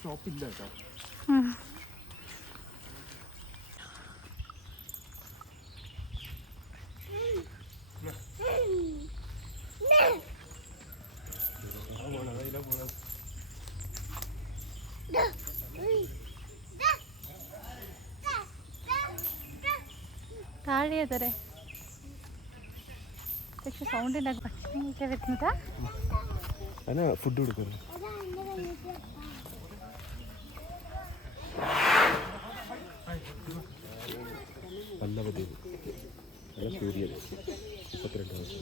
സ്റ്റോപ്പില്ല കേട്ടോ. താഴെ തരേ പക്ഷെ സൗണ്ട് ഉണ്ടാക്കും പക്ഷേ വരുന്നതാ ഫുഡ് കൊടുക്കുന്നു. നല്ല പതി നല്ല കൂടിയത് 32 ദിവസം.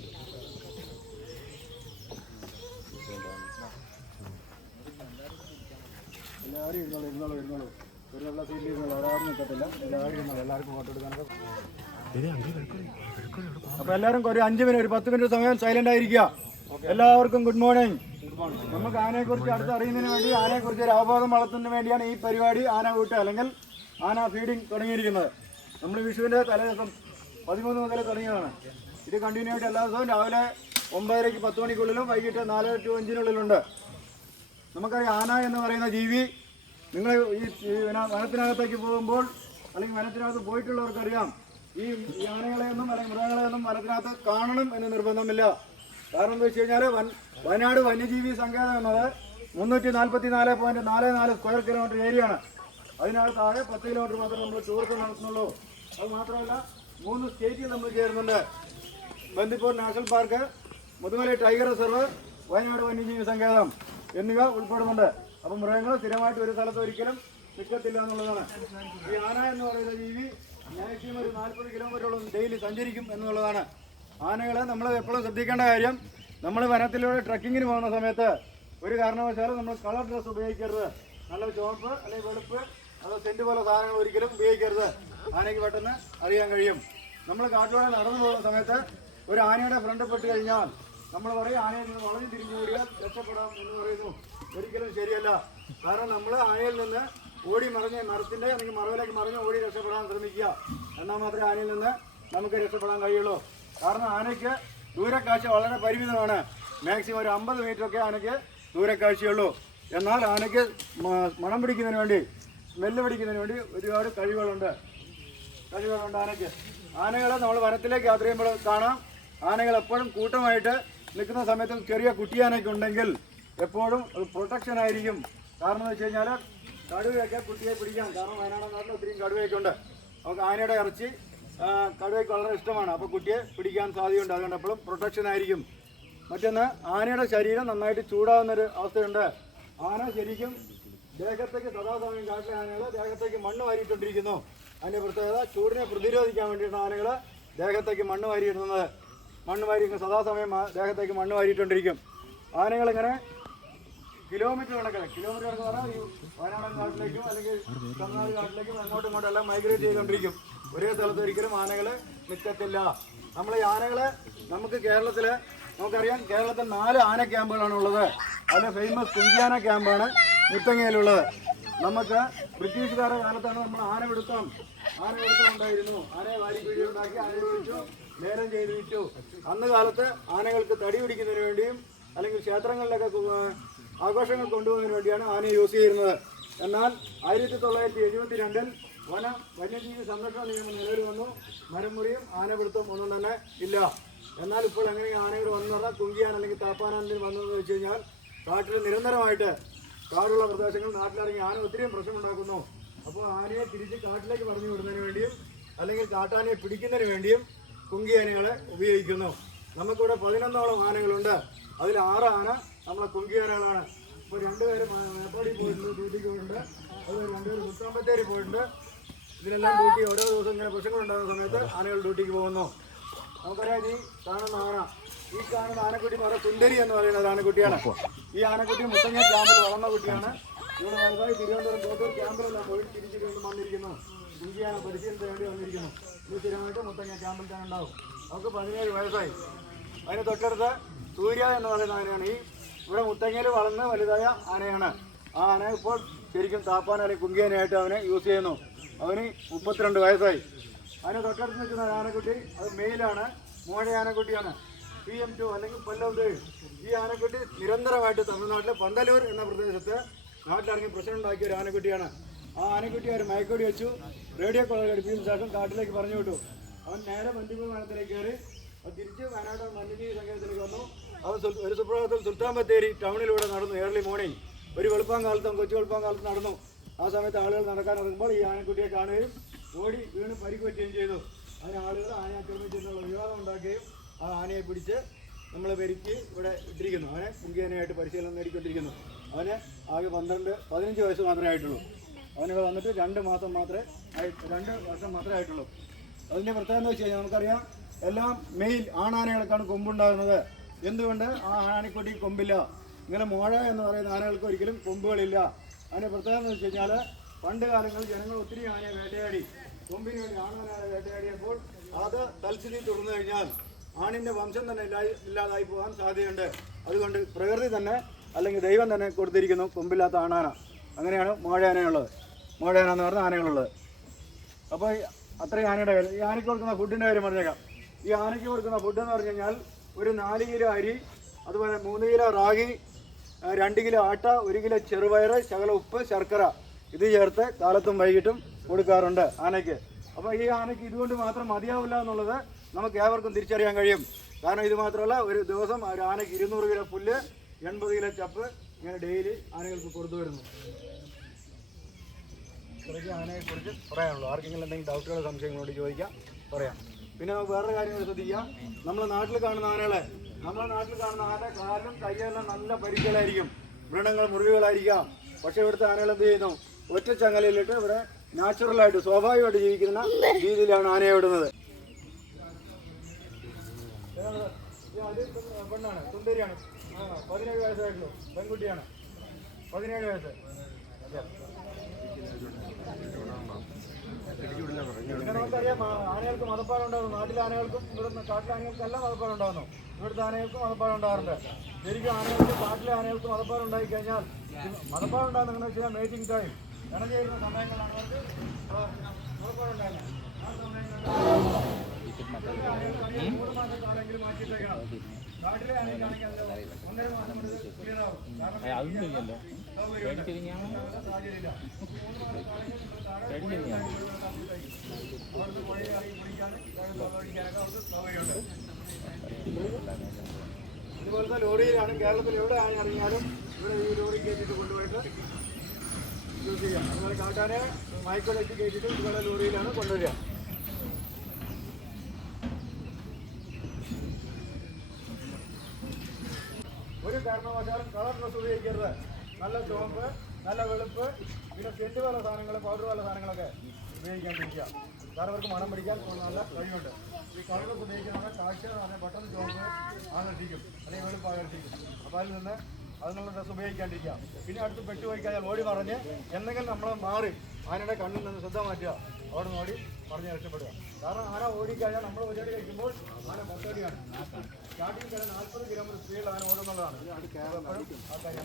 എല്ലാവരും ഇരുന്നോളൂ. ഒരു വെള്ള സീറ്റിൽ ഇരുന്നോളൂ. ഒരാളും നിൽക്കത്തില്ല. എല്ലാവരും ഇരുന്നോളൂ. എല്ലാവർക്കും ഫോട്ടോ എടുക്കാനൊക്കെ. അപ്പോൾ എല്ലാവരും ഒരു 5 മിനിറ്റ് 10 മിനിറ്റ് സമയം സൈലന്റ് ആയിരിക്കുക. എല്ലാവർക്കും ഗുഡ് മോർണിംഗ്. നമുക്ക് ആനയെക്കുറിച്ച് അടുത്ത് അറിയുന്നതിന് വേണ്ടി, ആനയെക്കുറിച്ച് ഒരു അവബോധം വളർത്തുന്നതിന് വേണ്ടിയാണ് ഈ പരിപാടി ആന കൂട്ട് അല്ലെങ്കിൽ ആന ഫീഡിങ് തുടങ്ങിയിരിക്കുന്നത്. നമ്മൾ വിഷുവിൻ്റെ തലേദിവസം 13 മുതൽ തുടങ്ങിയതാണ്. ഇത് കണ്ടിന്യൂ ആയിട്ട് എല്ലാ ദിവസവും രാവിലെ 9:30 10 മണിക്കുള്ളിലും വൈകിട്ട് 4 to 5 നമുക്കറിയാം ആന എന്ന് പറയുന്ന ജീവി, നിങ്ങൾ ഈ വനത്തിനകത്തേക്ക് പോകുമ്പോൾ അല്ലെങ്കിൽ വനത്തിനകത്ത് പോയിട്ടുള്ളവർക്കറിയാം, ഈ ആനകളെയൊന്നും അല്ലെങ്കിൽ മൃഗങ്ങളെയൊന്നും വനത്തിനകത്ത് കാണണം എന്ന് നിർബന്ധമില്ല. കാരണം എന്താ വെച്ച് കഴിഞ്ഞാൽ വയനാട് വന്യജീവി സങ്കേതം എന്നത് 344.44 സ്ക്വയർ കിലോമീറ്റർ ഏരിയയാണ്. അതിനകത്ത് താഴെ 10 കിലോമീറ്റർ മാത്രമേ നമ്മൾ ടൂറിസം നടത്തുന്നുള്ളൂ. അത് മാത്രമല്ല 3 സ്റ്റേറ്റിൽ നമ്മൾ ചേരുന്നുണ്ട്. Bandipur national park, Mudumalai tiger reserve, Wayanad വന്യജീവി സങ്കേതം എന്നിവ ഉൾപ്പെടുന്നുണ്ട്. അപ്പം മൃഗങ്ങൾ സ്ഥിരമായിട്ട് ഒരു സ്ഥലത്ത് ഒരിക്കലും നിൽക്കത്തില്ല എന്നുള്ളതാണ്. ഈ ആന എന്ന് പറയുന്ന ജീവി മാക്സിമം ഒരു 40 കിലോമീറ്ററോളം ഡെയിലി സഞ്ചരിക്കും എന്നുള്ളതാണ്. ആനകളെ നമ്മൾ എപ്പോഴും ശ്രദ്ധിക്കേണ്ട കാര്യം, നമ്മൾ വനത്തിലൂടെ ട്രക്കിങ്ങിന് പോകുന്ന സമയത്ത് ഒരു കാരണവശാലും നമ്മൾ കളർ ഡ്രസ്സ് ഉപയോഗിക്കരുത്. നല്ല ചുവപ്പ് അല്ലെങ്കിൽ വെളുപ്പ് അതോ സെൻറ്റ് പോലെ സാധനങ്ങൾ ഒരിക്കലും ഉപയോഗിക്കരുത്. ആനയ്ക്ക് പെട്ടെന്ന് അറിയാൻ കഴിയും. നമ്മൾ കാട്ടിലൂടെ നടന്നു പോകുന്ന സമയത്ത് ഒരു ആനയുടെ ഫ്രണ്ട് പെട്ട് കഴിഞ്ഞാൽ നമ്മൾ പറയും ആനയിൽ നിന്ന് വളഞ്ഞു തിരിഞ്ഞു കൂടിയാൽ രക്ഷപ്പെടാം എന്ന് പറയുന്നു. ഒരിക്കലും ശരിയല്ല. കാരണം നമ്മൾ ആനയിൽ നിന്ന് ഓടി മറിഞ്ഞ് മരത്തിൻ്റെ അല്ലെങ്കിൽ മറവിലേക്ക് മറിഞ്ഞ് ഓടി രക്ഷപ്പെടാൻ ശ്രമിക്കുക. എന്നാൽ മാത്രമേ ആനയിൽ നിന്ന് നമുക്ക് രക്ഷപ്പെടാൻ കഴിയുള്ളൂ. കാരണം ആനയ്ക്ക് ദൂരക്കാഴ്ച വളരെ പരിമിതമാണ്. മാക്സിമം ഒരു 50 മീറ്ററൊക്കെ ആനയ്ക്ക് ദൂരക്കാഴ്ചയുള്ളൂ. എന്നാൽ ആനയ്ക്ക് മണം പിടിക്കുന്നതിന് വേണ്ടി, സ്മെല്ല് പിടിക്കുന്നതിന് വേണ്ടി ഒരുപാട് കഴിവുകളുണ്ട് ആനയ്ക്ക്. ആനകളെ നമ്മൾ വനത്തിലേക്ക് യാത്ര ചെയ്യുമ്പോൾ കാണാം, ആനകൾ എപ്പോഴും കൂട്ടമായിട്ട് നിൽക്കുന്ന സമയത്ത് ചെറിയ കുട്ടിയാനൊക്കെ ഉണ്ടെങ്കിൽ എപ്പോഴും പ്രൊട്ടക്ഷൻ ആയിരിക്കും. കാരണം എന്ന് വെച്ച് കഴിഞ്ഞാൽ കടുവയൊക്കെ കുട്ടിയെ പിടിക്കാം. കാരണം വയനാട് നാട്ടിൽ ഒത്തിരിയും കടുവയൊക്കെ ഉണ്ട്. നമുക്ക് ആനയുടെ ഇറച്ചി കടുവയ്ക്ക് വളരെ ഇഷ്ടമാണ്. അപ്പോൾ കുട്ടിയെ പിടിക്കാൻ സാധ്യതയുണ്ട്. അതുകൊണ്ട് എപ്പോഴും പ്രൊട്ടക്ഷൻ ആയിരിക്കും. മറ്റൊന്ന്, ആനയുടെ ശരീരം നന്നായിട്ട് ചൂടാവുന്നൊരു അവസ്ഥയുണ്ട്. ആന ശരിക്കും ദേഹത്തേക്ക് സദാസമയം കാട്ടിലെ ആനകൾ ദേഹത്തേക്ക് മണ്ണ് വാരിയിട്ടുണ്ടിരിക്കുന്നു. അതിൻ്റെ പ്രത്യേകത, ചൂടിനെ പ്രതിരോധിക്കാൻ വേണ്ടിയിട്ടാണ് ആനകൾ ദേഹത്തേക്ക് മണ്ണ് വാരിയിടുന്നത്. മണ്ണ് വാരി സദാസമയം ദേഹത്തേക്ക് മണ്ണ് വാരിയിട്ടുണ്ടിരിക്കും. ആനകളിങ്ങനെ കിലോമീറ്റർ കണക്കിന് പറഞ്ഞാൽ ഈ വയനാടൻ കാട്ടിലേക്കും അല്ലെങ്കിൽ തമിഴ്നാട് കാട്ടിലേക്കും അങ്ങോട്ടും ഇങ്ങോട്ടും എല്ലാം മൈഗ്രേറ്റ് ചെയ്തുകൊണ്ടിരിക്കും. ഒരേ സ്ഥലത്ത് ഒരിക്കലും ആനകൾ നിൽക്കത്തില്ല. നമ്മൾ ഈ ആനകളെ നമുക്ക് കേരളത്തിൽ നമുക്കറിയാം, കേരളത്തിൽ 4 ആന ക്യാമ്പുകളാണ് ഉള്ളത്. അതിൽ ഫേമസ് കുഞ്ചിയാന ക്യാമ്പാണ് മുത്തങ്ങയിലുള്ളത്. നമുക്ക് ബ്രിട്ടീഷുകാരുടെ കാലത്താണ് നമ്മൾ ആനപിടുത്തം ഉണ്ടായിരുന്നു. ആനയെ വാരിപ്പിടി ഉണ്ടാക്കി ആനയെ വിളിച്ചു ലേലം ചെയ്ത് വിറ്റു. അന്ന് കാലത്ത് ആനകൾക്ക് തടി പിടിക്കുന്നതിന് വേണ്ടിയും അല്ലെങ്കിൽ ക്ഷേത്രങ്ങളിലൊക്കെ ആഘോഷങ്ങൾ കൊണ്ടുപോകുന്നതിന് വേണ്ടിയാണ് ആനയെ യൂസ് ചെയ്യുന്നത്. എന്നാൽ 1972 വന്യജീവി സംരക്ഷണ നിയമം നിലവിൽ വന്നു. മരമുറിയും ആനപിടുത്തവും ഒന്നും തന്നെ ഇല്ല. എന്നാൽ ഇപ്പോൾ എങ്ങനെ ആനകൾ വന്നു പറഞ്ഞാൽ കുങ്കിയാൻ അല്ലെങ്കിൽ താപ്പാനാനിൽ വന്നതെന്ന് വെച്ച് കഴിഞ്ഞാൽ കാട്ടിൽ നിരന്തരമായിട്ട് കാടുള്ള പ്രദേശങ്ങൾ നാട്ടിലിറങ്ങി ആന ഒത്തിരിയും പ്രശ്നമുണ്ടാക്കുന്നു. അപ്പോൾ ആനയെ തിരിച്ച് കാട്ടിലേക്ക് പറഞ്ഞു വിടുന്നതിന് വേണ്ടിയും അല്ലെങ്കിൽ കാട്ടാനയെ പിടിക്കുന്നതിന് വേണ്ടിയും കുങ്കിയാനകളെ ഉപയോഗിക്കുന്നു. നമുക്കിവിടെ 11ഓളം ആനകളുണ്ട്. അതിൽ 6 ആന നമ്മളെ കുങ്കിയാനകളാണ്. ഇപ്പോൾ 2 പേര് മേപ്പാടി പോയിട്ടുണ്ട്, ഡ്യൂട്ടിക്ക് പോയിട്ടുണ്ട്. അതുപോലെ 2 പേര് മുത്താമ്പത്തേരി പോയിട്ടുണ്ട്. ഇതിലെല്ലാം ഡ്യൂട്ടി ഓരോ ദിവസം ഇങ്ങനെ പ്രശ്നങ്ങളുണ്ടാകുന്ന സമയത്ത് ആനകൾ ഡ്യൂട്ടിക്ക് പോകുന്നു. നമുക്കറിയാം, ഈ കാണുന്ന ആനക്കുട്ടി എന്ന് പറയുന്നത് സുന്ദരി എന്ന് പറയുന്നത് ആനക്കുട്ടിയാണ്. ഈ ആനക്കുട്ടി മുത്തങ്ങ ക്യാമ്പിൽ വളർന്ന കുട്ടിയാണ്. ഇവിടെ വലുതായി തിരുവനന്തപുരം കോട്ടൂർ ക്യാമ്പിലെല്ലാം പോയി തിരിച്ചു വീണ്ടും വന്നിരിക്കുന്നു. കുങ്കിയാന പരിശീലനത്തിന് വേണ്ടി വന്നിരിക്കുന്നു. ഇത് സ്ഥിരമായിട്ട് മുത്തങ്ങ ക്യാമ്പിൽ തന്നെ ഉണ്ടാവും. അവർക്ക് 17 വയസ്സായി. അതിന് തൊട്ടടുത്ത് സൂര്യ എന്ന് പറയുന്ന ആനയാണ്. ഇവിടെ മുത്തങ്ങയിൽ വളർന്ന് വലുതായ ആനയാണ്. ആ ആന ഇപ്പോൾ ശരിക്കും താപ്പാൻ അല്ലെങ്കിൽ കുങ്കിയാനയായിട്ട് അവനെ യൂസ് ചെയ്യുന്നു. അവന് 32 വയസ്സായി. അതിന് തൊട്ടടുത്ത് നിൽക്കുന്ന ആനക്കുട്ടി അത് മെയിലാണ്, മോഴ ആനക്കുട്ടിയാണ്. PM2 അല്ലെങ്കിൽ പല്ലവ്. ഈ ആനക്കുട്ടി നിരന്തരമായിട്ട് തമിഴ്നാട്ടിലെ പന്തലൂർ എന്ന പ്രദേശത്ത് നാട്ടിലിറങ്ങി പ്രശ്നം ഉണ്ടാക്കിയ ഒരു ആനക്കുട്ടിയാണ്. ആ ആനക്കുട്ടി ഒരു മയക്കൊടി വെച്ചു, റേഡിയോ കോളർ ഘടിപ്പിച്ചതിന് ശേഷം കാട്ടിലേക്ക് പറഞ്ഞു വിട്ടു. അവൻ നേരെ ബന്ദിപ്പൂർ വനത്തിലേക്ക് കയറി. അത് തിരിച്ച് വയനാട് വന്യജീവി സങ്കേതത്തിലേക്ക് വന്നു. അവൻ ഒരു സുപ്രഭാതത്തിൽ സുൽത്താൻ ബത്തേരി ടൗണിലൂടെ നടന്നു. ഏർലി മോർണിംഗ് ഒരു വെളുപ്പാങ്കാലത്തും കൊച്ചു വെളുപ്പാങ്കാലത്തും നടന്നു. ആ സമയത്ത് ആളുകൾ നടക്കാൻ ഇറങ്ങുമ്പോൾ ഈ ആനക്കുട്ടിയെ കാണുകയും ഓടി വീണ് പരിക്ക് പറ്റുകയും ചെയ്തു. അതിന് ആളുകൾ ആനയെ ആക്രമിച്ചെന്നുള്ള വിവാദം ഉണ്ടാക്കുകയും ആ ആനയെ പിടിച്ച് നമ്മൾ പെരുക്കി ഇവിടെ ഇട്ടിരിക്കുന്നു. അവനെ മുഖ്യനായിട്ട് പരിശീലനം നേടിക്കൊണ്ടിരിക്കുന്നു. അവന് ആകെ 15 വയസ്സ് മാത്രമേ ആയിട്ടുള്ളൂ. അവനിവിടെ വന്നിട്ട് 2 വർഷം മാത്രമേ ആയിട്ടുള്ളൂ. അതിൻ്റെ പ്രത്യേകത എന്ന് വെച്ച് കഴിഞ്ഞാൽ നമുക്കറിയാം, എല്ലാം മെയിൽ ആണാനകൾക്കാണ് കൊമ്പുണ്ടാകുന്നത്. എന്തുകൊണ്ട് ആ ആനക്കുട്ടി കൊമ്പില്ല? ഇങ്ങനെ മോഴ എന്ന് പറയുന്ന ആനകൾക്ക് ഒരിക്കലും കൊമ്പുകളില്ല. അതിൻ്റെ പ്രത്യേകത എന്ന് വെച്ച് കഴിഞ്ഞാൽ, പണ്ട് കാലങ്ങളിൽ ജനങ്ങൾ ഒത്തിരി ആനയെ വേട്ടയാടി, കൊമ്പിന് വേണ്ടി ആണാനയെ വേട്ടയാടിയപ്പോൾ അത് തൽസ്ഥിതി തുടർന്നു കഴിഞ്ഞാൽ ആണിൻ്റെ വംശം തന്നെ ഇല്ലാതായി പോകാൻ സാധ്യതയുണ്ട്. അതുകൊണ്ട് പ്രകൃതി തന്നെ അല്ലെങ്കിൽ ദൈവം തന്നെ കൊടുത്തിരിക്കുന്നു കൊമ്പില്ലാത്ത ആണാന. അങ്ങനെയാണ് മോഴയാനയുള്ളത്. മോഴയാന എന്ന് പറഞ്ഞ ആനകളുള്ളത്. അപ്പോൾ അത്രയും ആനയുടെ കാര്യം. ഈ ആനയ്ക്ക് കൊടുക്കുന്ന ഫുഡിൻ്റെ കാര്യം പറഞ്ഞേക്കാം. ഈ ആനയ്ക്ക് കൊടുക്കുന്ന ഫുഡ് എന്ന് പറഞ്ഞു കഴിഞ്ഞാൽ ഒരു 4 കിലോ അരി, അതുപോലെ 3 കിലോ റാഗി, 2 കിലോ ആട്ട, 1 കിലോ ചെറുപയർ, ശകല ഉപ്പ്, ശർക്കര ഇത് ചേർത്ത് കാലത്തും വൈകിട്ടും കൊടുക്കാറുണ്ട് ആനയ്ക്ക്. അപ്പോൾ ഈ ആനയ്ക്ക് ഇതുകൊണ്ട് മാത്രം മതിയാവില്ല എന്നുള്ളത് നമുക്ക് ഏവർക്കും തിരിച്ചറിയാൻ കഴിയും. കാരണം ഇത് മാത്രമല്ല, ഒരു ദിവസം ഒരു ആനയ്ക്ക് 200 കിലോ പുല്ല്, 80 കിലോ ചപ്പ് ഇങ്ങനെ ഡെയിലി ആനകൾക്ക് കൊടുത്തു വരുന്നു. ഇത്രയ്ക്ക് ആനയെക്കുറിച്ച് പറയാനുള്ളൂ. ആർക്കെങ്കിലും എന്തെങ്കിലും ഡൗട്ടുകളോ സംശയങ്ങളോട് ചോദിക്കാം, പറയാം. പിന്നെ വേറൊരു കാര്യം ശ്രദ്ധിക്കുക, നമ്മുടെ നാട്ടിൽ കാണുന്ന ആന കാലും കയ്യെല്ലാം നല്ല പരിക്കുകളായിരിക്കും, വ്രണങ്ങൾ, മുറിവുകളായിരിക്കാം. പക്ഷേ ഇവിടുത്തെ ആനകൾ എന്ത് ചെയ്യുന്നു? ഒറ്റ ചങ്ങലയിലിട്ട് ഇവിടെ നാച്ചുറലായിട്ട് സ്വാഭാവികമായിട്ട് ജീവിക്കുന്ന രീതിയിലാണ് ആനയെ വിടുന്നത്. പെണ്ണാണ്, സുന്ദരിയാണ്, 17 വയസ്സായിട്ടുള്ളൂ, പെൺകുട്ടിയാണ്, 17 വയസ്സ്. നമുക്കറിയാം, ആനകൾക്ക് മതപ്പാടുണ്ടാകുന്നു. നാട്ടിലെ ആനകൾക്കും ഇവിടുന്ന് കാട്ടിലെ ആനകൾക്കും എല്ലാം മതപ്പാടുണ്ടാകുന്നു. ഇവിടുത്തെ ആനകൾക്കും മതപ്പാടുണ്ടാകാറുണ്ട്. ശരിക്കും ആനകൾക്ക് കാട്ടിലെ ആനകൾക്ക് മതപ്പാടുണ്ടായി കഴിഞ്ഞാൽ, മതപ്പാടുണ്ടാകുന്ന വെച്ച് കഴിഞ്ഞാൽ മേറ്റിംഗ് ടൈം ഇണ ചെയ്യുന്ന സമയങ്ങളാണ് അവർക്ക് മതപ്പാടുണ്ടാകുന്നത്. ആ സമയങ്ങളിൽ 3 മാസം കാലെങ്കിലും മാറ്റിയിട്ടേക്കണം. കാട്ടിലെ ആനയ്ക്കാണെങ്കിൽ 1.5 മാസം കൊണ്ട് ക്ലിയർ ആവും. കാരണം സാഹചര്യമില്ല. 3 മാസം കാലെങ്കിലും അവർക്ക് പുഴയായി കുടിക്കാനും കുടിക്കാനൊക്കെ അവർക്ക് സൗകര്യമുണ്ട്. ഇതുപോലത്തെ ലോറിയിലാണ് കേരളത്തിൽ എവിടെ ആന ഇറങ്ങിയാലും ഇവിടെ ഈ ലോറി കയറ്റിയിട്ട് കൊണ്ടുപോയിട്ട് യൂസ് ചെയ്യാം. അതുപോലെ കാട്ടാനെ മയക്കൊലച്ച് കയറ്റിയിട്ട് ഇതുപോലെ ലോറിയിലാണ് കൊണ്ടുവരിക. ഒരു കാരണവശാലും കളർ ഡ്രസ് ഉപയോഗിക്കരുത്. നല്ല ചുവപ്പ്, നല്ല വെളുപ്പ്, പിന്നെ സെന്റ് പോലെ സാധനങ്ങൾ, പൗഡർ പോലെ സാധനങ്ങളൊക്കെ ഉപയോഗിക്കാണ്ടിരിക്കുക. കാരണം അവർക്ക് മണം പിടിക്കാൻ നല്ല കഴിവുണ്ട്. ഈ കളർ ഡ്രസ് ഉപയോഗിക്കുന്നതാണ് കാഴ്ച പെട്ടെന്ന് ചുവപ്പ് ആകർഷിക്കും, അല്ലെങ്കിൽ വെളുപ്പാകർഷിക്കും. അപ്പോൾ അതിനുള്ള ഡ്രസ്സ് ഉപയോഗിക്കാണ്ടിരിക്കുക. പിന്നെ അടുത്ത് പെട്ടുപോയി കഴിഞ്ഞാൽ ഓടി പറഞ്ഞ് എന്തെങ്കിലും നമ്മൾ മാറി ആനയുടെ കണ്ണിൽ നിന്ന് ശ്രദ്ധ മാറ്റുക, അവിടെ നിന്ന് ഓടി പറഞ്ഞ് രക്ഷപ്പെടുക. കാരണം ആന ഓടിക്കഴിഞ്ഞാൽ നമ്മൾ ഒരടി കഴിക്കുമ്പോൾ ആന മൊത്തടിയാണ്. സ്റ്റാർട്ടിങ് കഴിഞ്ഞാൽ 40 കിലോമീറ്റർ സ്പീഡിൽ ആന ഓടുന്നുള്ളതാണ്. ആ കാര്യം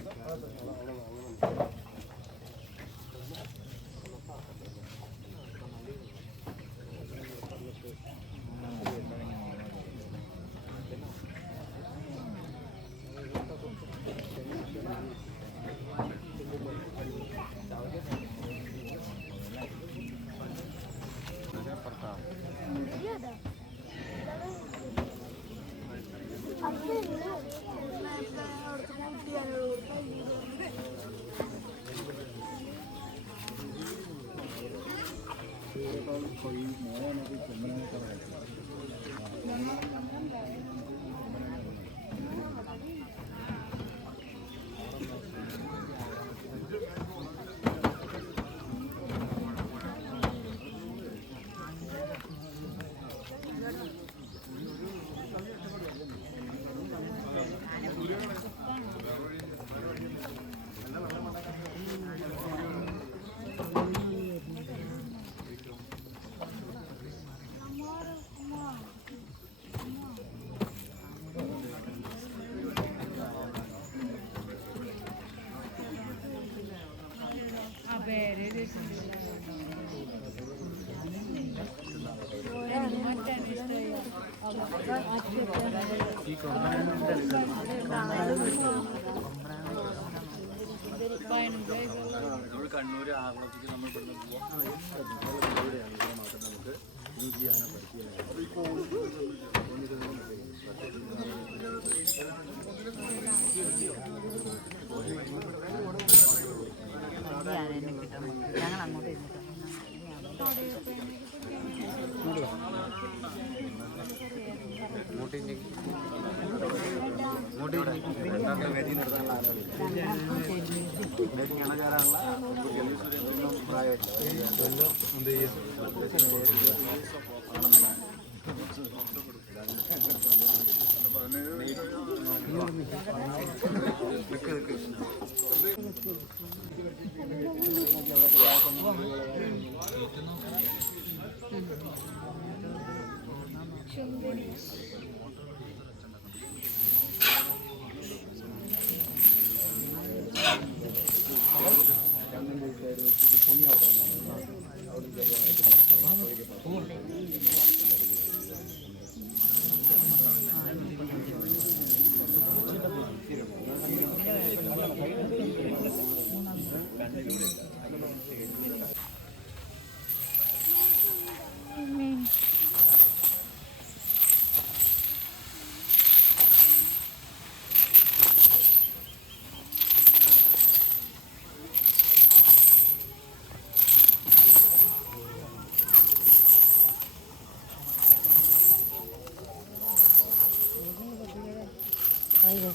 Fine, ആറളത്തേക്ക് നമ്മൾ ഇവിടുന്ന് പോവാം. എവിടെയാണ് ഇവിടെ മാത്രം നമുക്ക് ഈ ആന ഞങ്ങൾ അങ്ങോട്ട് ഇരുന്നിട്ട്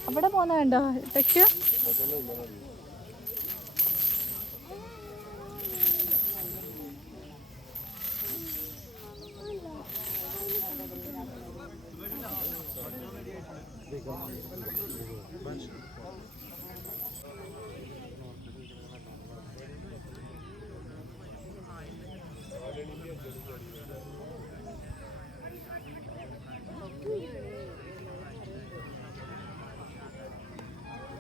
അവിടെ പോകുന്ന കണ്ടോ തെക്ക്